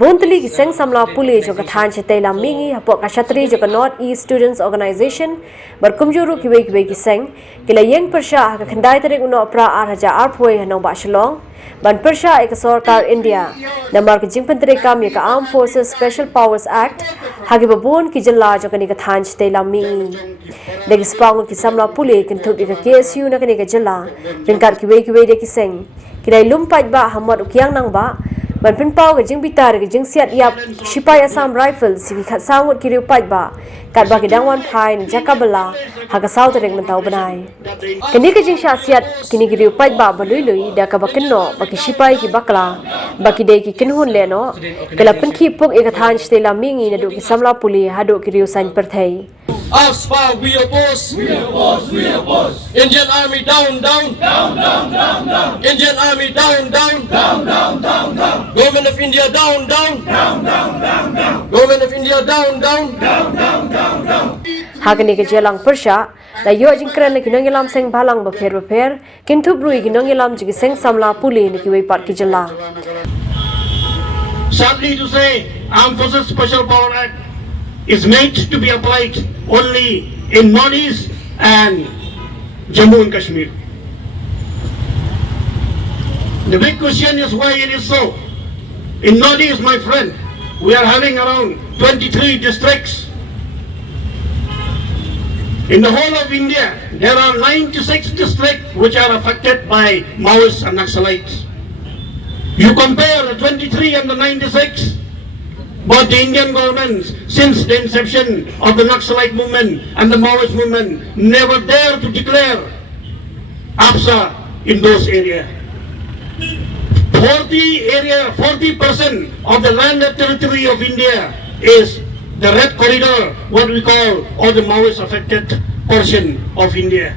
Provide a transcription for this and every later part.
Bontali ki seng samla puli jo kathan chete la mingi hapo ka shatri jo ka North East Students Organization berkumjuru ki wei ki seng kila yeng persha ka khandai tarik uno apra arhaja arphoi hanong ba shalong ban persha ek sarkar India namar ki jingpan tarik kam ye ka Armed Forces Special Powers Act hagi babon ki jalla jo ka ni kathan chete la mingi degi spang ki samla puli kin thup ka KSU na ka ni ka jalla ringkat ki wei de ki seng kila lumpat ba hamad ukyang nang ba ban pin pau ga jing bitar ga jing siat yap sipai Assam Rifles si khat sangut ki riu pai ba kat ba ki dangwan phai ni jakabala ha ga sau tereng mentau banai kini ka jing sha siat kini ki riu pai ba balui lui da ka ba kinno ba ki sipai ki bakla ba ki de ki kinhun le no kala pin ki puk e ka than stela mingi na du ki samla puli ha du ki riu san per thai AFSPA, we oppose. We oppose. We oppose. Indian Army down, down. Down, down, down, down. Indian Army down, down. Down, down, down, down. Government of India down, down. Down, down, down, down. Government of India down, down. Down, down, down, down. Hagani ke jelang persha da yo jingkran le kinong yalam seng balang ba pher kintu brui kinong yalam ji seng samla puli ni ki wei pat ki jala Sadly to say, Armed Forces Special Power Act is meant to be applied only in Northeast and Jammu and Kashmir. The big question is why it is so. In Northeast, my friend, we are having around 23 districts. In the whole of India, there are 96 districts which are affected by Maoists and Naxalites. You compare the 23 and the 96, but the Indian government, since the inception of the Naxalite movement and the Maoist movement, never dared to declare AFSA in those areas. 40% of the land and territory of India is the red corridor, what we call, or the Maoist affected portion of India.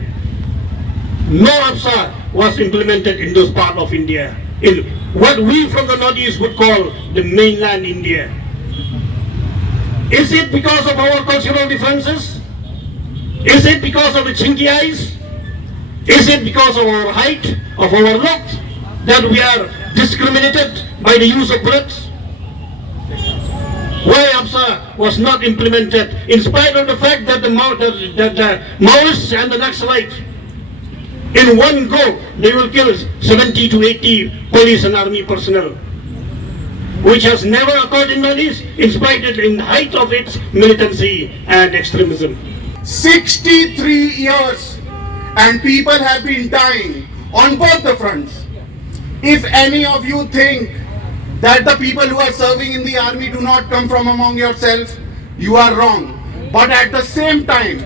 No AFSA was implemented in those parts of India, in what we from the Northeast would call the mainland India. Is it because of our cultural differences? Is it because of the chinky eyes? Is it because of our height, of our look, that we are discriminated by the use of bullets? Why AFSA was not implemented, in spite of the fact that the Maoists and the Naxalites, in one go, they will kill 70 to 80 police and army personnel, which has never occurred in Northeast, in spite of the height of its militancy and extremism. 63 years and people have been dying on both the fronts. If any of you think that the people who are serving in the army do not come from among yourselves, you are wrong. But at the same time,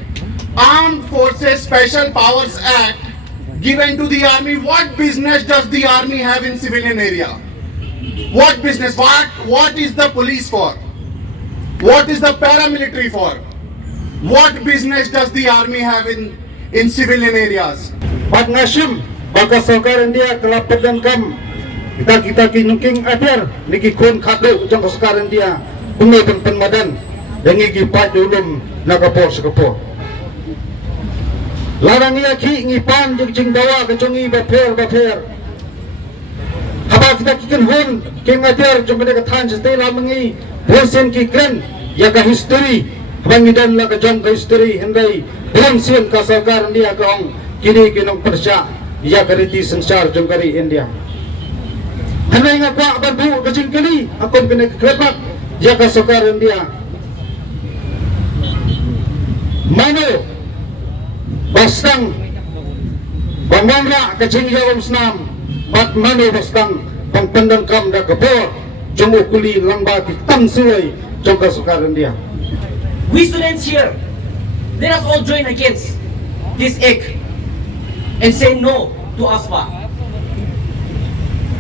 Armed Forces Special Powers Act given to the army, what business does the army have in civilian area? What business? What is the police for? What is the paramilitary for? What business does the army have in civilian areas? Pag nasyum, baka sarkar India telah pedangkam kita kinungking adir nikikun kado jang sarkar India pengitan penmadan dengan gipat dulum nagapor sekapo. Larang ia ki ngipan jing bawa kecungi baper. Haba kita kikin hun king adir jumpa dekat tan setelah mengi bosen kikren yaga history bangidan la kajang ka history hendai bosen ka sarkar India kaong kini kinong persya ya kariti sensar jongkari India. Hanay nga kwa barbu kajing kali akong pinagkrepat ya ka sarkar India. Mano bastang pamamra kajing yaom snam pat mano bastang pangpandangkam da kapor jong ukuli langba ki tamsulay jong ka sarkar India. We students here, let us all join against this act and say no to AFSPA.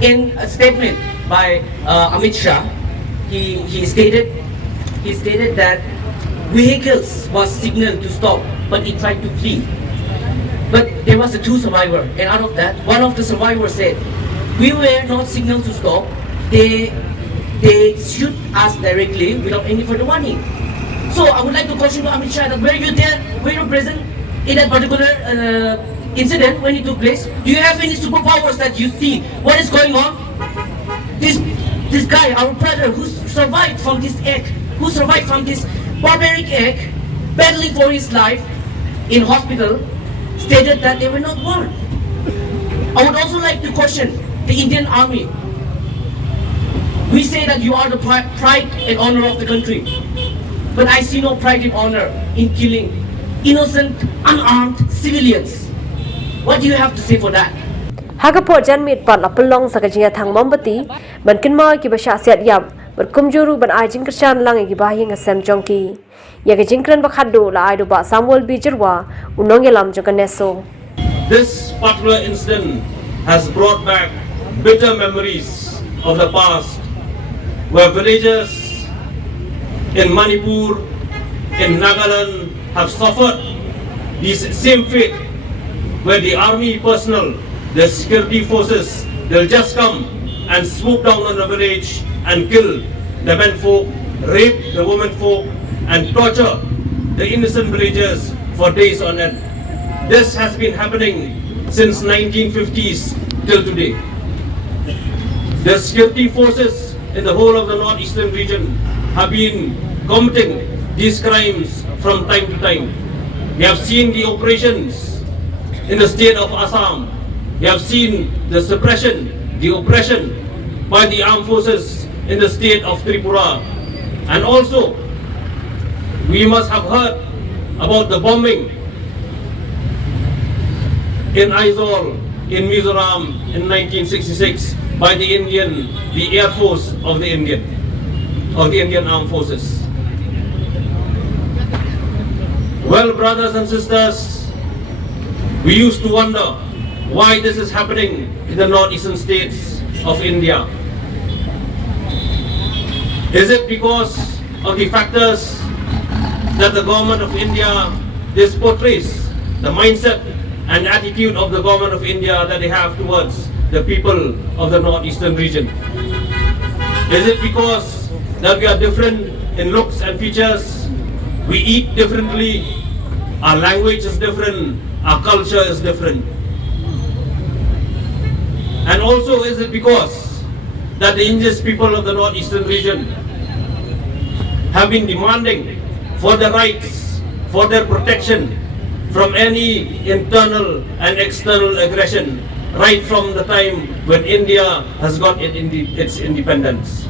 In a statement by Amit Shah, he stated that vehicles was signaled to stop, but he tried to flee. But there was a two survivor, and out of that, one of the survivors said, "We were not signaled to stop. They shoot us directly without any further warning." So I would like to question to Amit Shah that were you there, were you present in that particular incident when it took place? Do you have any superpowers that you see what is going on? This this guy, our brother, who survived from this egg, who survived from this barbaric egg, battling for his life in hospital, stated that they were not born. I would also like to question the Indian Army. We say that you are the pride and honor of the country, but I see no pride and honor in killing innocent, unarmed civilians. What do you have to say for that? Hagapo jan mit pat lapelong sa kajinga thang mambati ban kinma ki basha siat yam berkumjuru ban ajing kersan lang gi bahing asam jongki ya ga jingkran bakhado la aido ba Samuel bijirwa unong yelam joganeso. This particular incident has brought back bitter memories of the past, where villagers in Manipur, in Nagaland have suffered this same fate, where the army personnel, the security forces, they'll just come and swoop down on the village and kill the men folk, rape the women folk, and torture the innocent villagers for days on end. This has been happening since 1950s till today. The security forces in the whole of the northeastern region have been committing these crimes from time to time. We have seen the operations in the state of Assam. We have seen the suppression, the oppression by the armed forces in the state of Tripura. And also, we must have heard about the bombing in Aizawl, in Mizoram in 1966 by the Air Force of the Indian Armed Forces. Well, brothers and sisters, we used to wonder why this is happening in the northeastern states of India. Is it because of the factors that the government of India portrays, the mindset and attitude of the government of India that they have towards the people of the northeastern region? Is it because that we are different in looks and features? We eat differently, our language is different, our culture is different. And also, is it because that the indigenous people of the northeastern region have been demanding for their rights, for their protection from any internal and external aggression right from the time when India has got its independence?